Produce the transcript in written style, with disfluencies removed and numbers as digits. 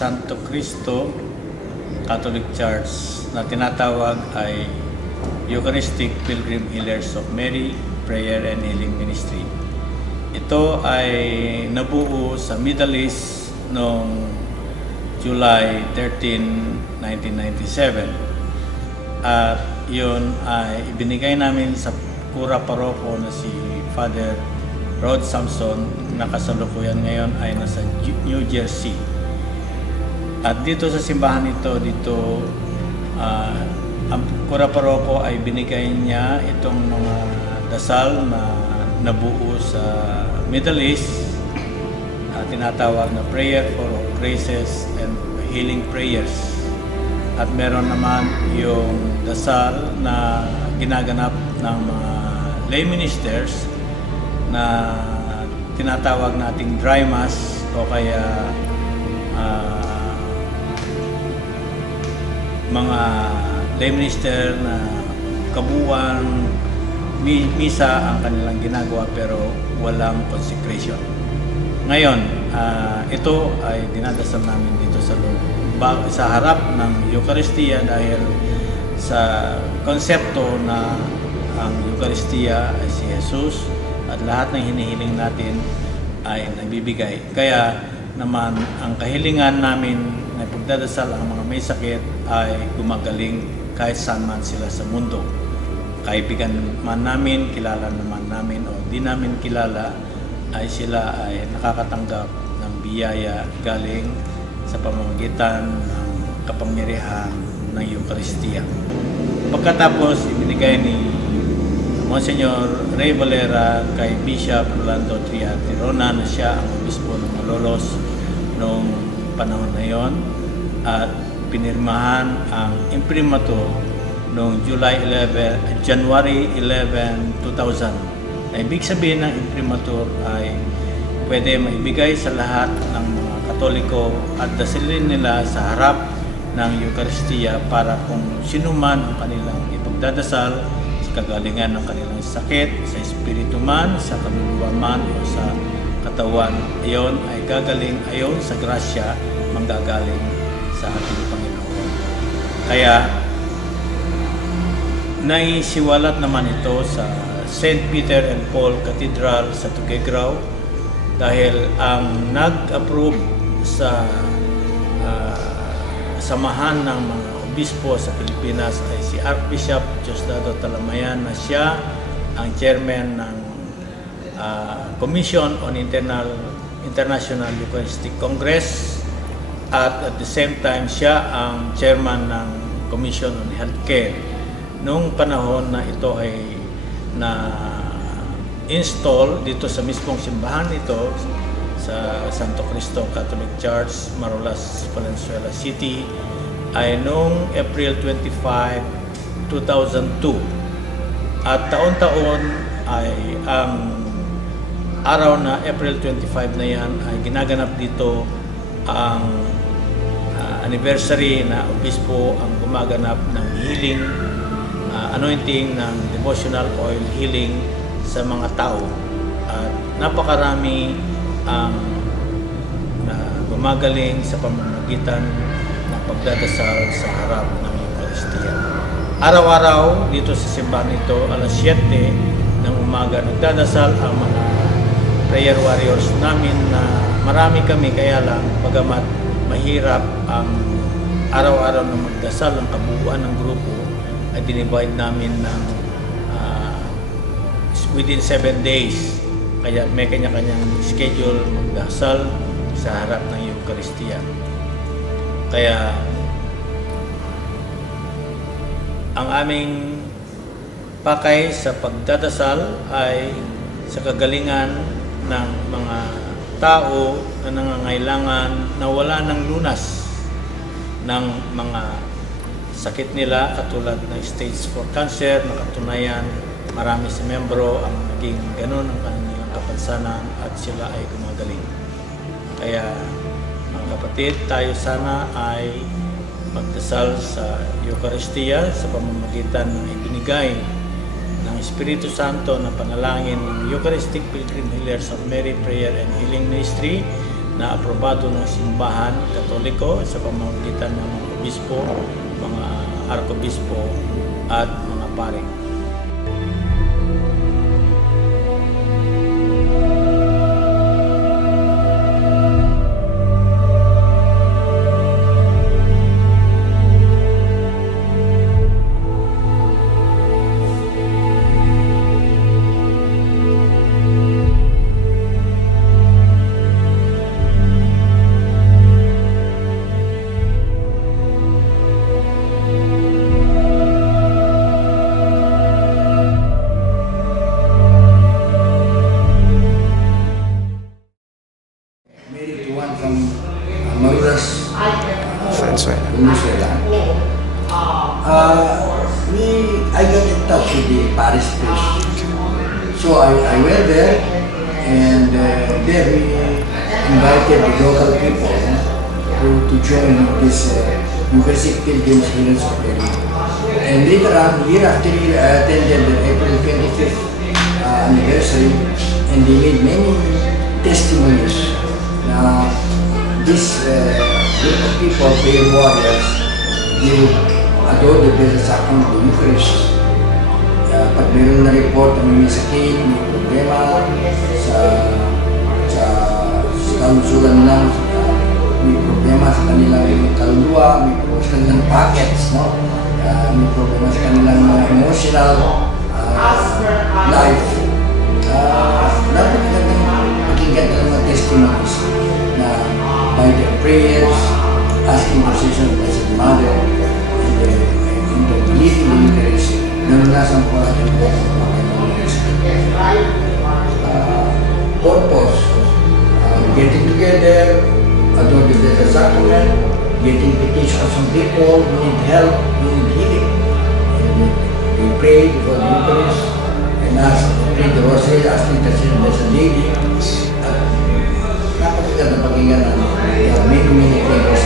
Santo Cristo Catholic Church na tinatawag ay Eucharistic Pilgrim Healers of Mary Prayer and Healing Ministry. Ito ay nabuo sa Middle East noong July 13, 1997. At yun ay ibinigay namin sa Kura Paroko na si Father Rod Samson na kasalukuyan ngayon ay nasa New Jersey. At dito sa simbahan ito, ang Kura Paroko ay binigay niya itong mga dasal na nabuo sa Middle East, tinatawag na Prayer for Graces and Healing Prayers. At meron naman yung dasal na ginaganap ng mga lay ministers na tinatawag nating dry mass o kaya mga lay minister na kabuuan misa ang kanilang ginagawa pero walang consecration. Ngayon, ito ay dinadasal namin dito sa harap ng Eucharistia dahil sa konsepto na ang Eucharistia ay si Jesus at lahat ng hinihiling natin ay nagbibigay. Kaya naman ang kahilingan namin na pagdadasal ang mga may sakit ay gumagaling kahit saan man sila sa mundo. Kaibigan man namin, kilala naman namin o di namin kilala, ay sila ay nakakatanggap ng biyaya galing sa pamamagitan ng kapangyarihan ng Eucharistia. Pagkatapos, ibinigay ni Monsignor Ray Valera kay Bishop Rolando Triatirona na siya ang obispo ng Malolos noong panahon na yon at pinirmahan ang imprimatur noong January 11, 2000. Ibig sabihin ng imprimatur ay pwede maibigay sa lahat ng mga Katoliko at dasalin nila sa harap ng Eucharistia para kung sino man ang kanilang ipagdadasal sa kagalingan ng kanilang sakit, sa espiritu man, sa kaluluwa man o sa katawan, ayon ay gagaling ayon sa grasya manggagaling sa ating Panginoon. Kaya naisiwalat naman ito sa St. Peter and Paul Cathedral sa Tuguegarao dahil ang nag-approve sa samahan ng mga obispo sa Pilipinas ay si Archbishop Diosdado Talamayan na siya ang chairman ng Commission on International Eucharistic Congress at the same time siya ang chairman ng Commission on Healthcare. Noong panahon na ito ay na-install dito sa mismong simbahan ito sa Santo Cristo Catholic Church, Marolas, Valenzuela City ay noong April 25, 2002. At taon-taon ay ang araw na April 25 na yan ay ginaganap dito ang anniversary na obispo ang gumaganap ng healing anointing ng devotional oil healing sa mga tao at napakarami ang gumagaling sa pamamagitan ng pagdadasal sa harap ng Eucharistia. Araw-araw dito sa simbahan ito, alas 7 ng umaga, nagdadasal ang mga prayer warriors namin na marami kami kaya lang bagamat mahirap ang araw-araw na magdasal ang kabuuan ng grupo ay dinivide namin ng within 7 days. Kaya may kanya-kanyang schedule magdasal sa harap ng Eucharistia. Kaya ang aming pakay sa pagdadasal ay sa kagalingan ng mga tao na nangangailangan na wala ng lunas ng mga sakit nila katulad ng stage 4 cancer na katunayan marami sa membro ang naging ganun ang kanilang kapansanan at sila ay gumagaling. Kaya mga kapatid, tayo sana ay magdasal sa Eucharistia sa pamamagitan ng ibinigay ng Espiritu Santo na panalangin ng Eucharistic Pilgrim Healers of Mary Prayer and Healing Ministry na aprobado ng simbahan Katoliko sa pamamagitan ng mga obispo, mga arkobispo at mga pare. Marulas, Venezuela. I got in touch with the Paris priest. So I went there, and there we invited the local people to join this Eucharistic Pilgrims Heroes of Peru. And later on, year after year, I attended the April 25th anniversary, and they made many testimonies. This group of people, prayer warriors, they would adore the Blessed Sacrament of the Eucharist. Pag meron na report na may sakit, may problema sa kalusugan nila, may problema sa kanilang kaluluwa, may problema sa kanilang pockets, no? May problema sa kanilang emotional life. Dapat magandang pakinggan ng mga testimonies na by their prayers, asking intercession of Blessed Mother, and the belief in the Eucharist, naranasan po natin po ang purpose, getting together, adore the Blessed Sacrament, getting petitions from people who need help, who need healing. And they pray before the Eucharist, and ask, pray the Rosary, ask intercession of Blessed Lady. Napakaganda pakinggan natin. Many things